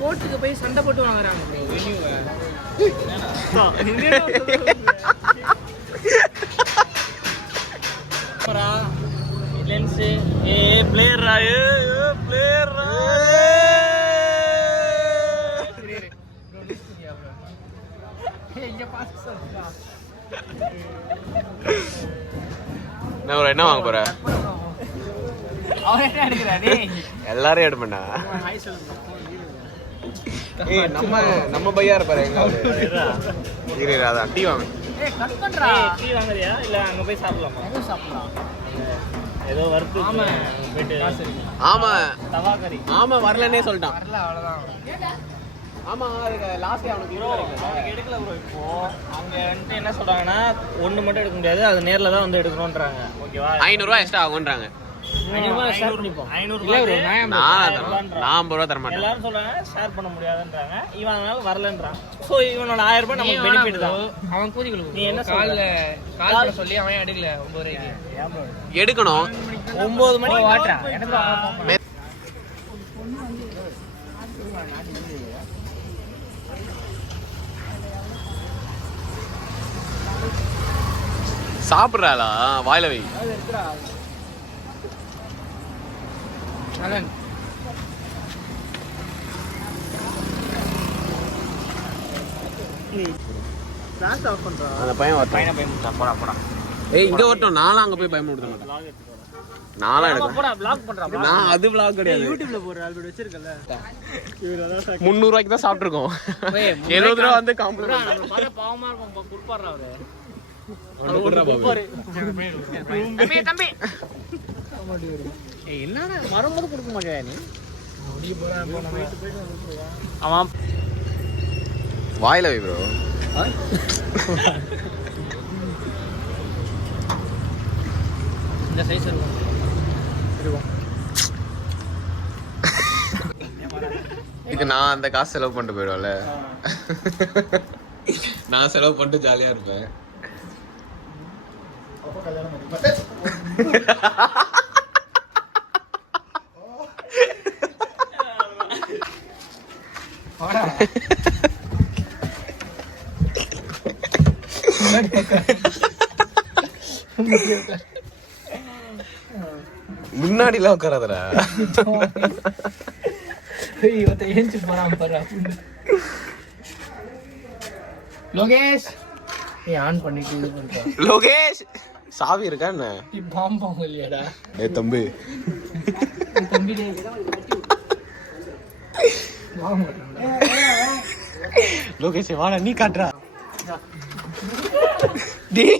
கோர்ட்டுக்கு போய் சண்டை போட்டு வாங்குறாங்க. லென்ஸ் பிளேயர் என்ன வாங்க போற? எல்லாரும் எடுப்பா. நம்ம பையா இருப்பாரு எங்க அதான் டீ வாங்க. டீ வாங்குறியா இல்ல அங்க போய் சாப்பிடலாமா? ஏதோ வர்க்கு. ஆமா தவா கறி. ஆமா வரலன்னே சொல்லிட்டான். வரல அவ்வளவுதான். ஆமா அதுக்கு லாஸ்ட் அவனுக்கு எடுக்கல ப்ரோ. இப்போ அவங்க வந்துட்டு என்ன சொல்றாங்கன்னா ஒண்ணு மட்டும் எடுக்க முடியாது, அது நேர்ல தான் வந்து எடுக்கணும்ன்றாங்க. ஓகேவா? 500 ரூபாய் எக்ஸ்ட்ரா ஆகும்ன்றாங்க. 500 ஷேர் பண்ணிப்போம். 500 இல்ல ப்ரோ, நான் 50 ரூபாய் தர மாட்டேன். எல்லாரும் சொல்றாங்க ஷேர் பண்ண முடியாதுன்றாங்க. இவன் அதனால வரலன்றான். சோ இவனோட 1000 ரூபாய் நமக்கு பெனிஃபிட் தான். அவன் கூதிகளுக்கு நீ என்ன கால்ல சொல்லி அவன் எடுக்கல 9 ரூபாய்க்கு. எடுக்கணும் 9 மணி வாட்றா. எனக்கு சாப்பிடுறாளா? வாயில வை. அந்த பையன் ஏய் இங்க வரட்டும். நானும் அங்க போய் பயமுறுத்த மாட்டேன். நானும் எடுக்கிறேன். நான் அது vlog கிடையாது. யூடியூப்ல போற ஆல்ரெடி வச்சிருக்கல. 300 ரூபாய்க்கு தான் சாப்பிட்டுருக்கோம். 70 ரூபா வந்து காம்ப்ளிமெண்ட். பாரு பாவமா இருக்கும். குடுப்பாறா அவரு. தம்பி என்னடா வரும்போது கொடுக்க மாட்டியா நீ? அவன் வாயில வை ப்ரோ. இந்த சைஸ் இருக்கும். இது நான் அந்த காசு செலவு பண்ணிட்டு போயிடுவேன்ல. நான் செலவு பண்ணிட்டு ஜாலியா இருப்பேன். முன்னாடிலாம் உட்காராதடா. ஏஞ்சி போறான் பாரு. லோகேஷ் நீ ஆன் பண்ணிட்டு இது பண்ற. லோகேஷ் சாவி இருக்கா என்ன? நீ பாம்பா இல்லையாடா? ஏய் தம்பி தம்பி லோகேஷ் வாடா நீ காட்டுறா. டேய்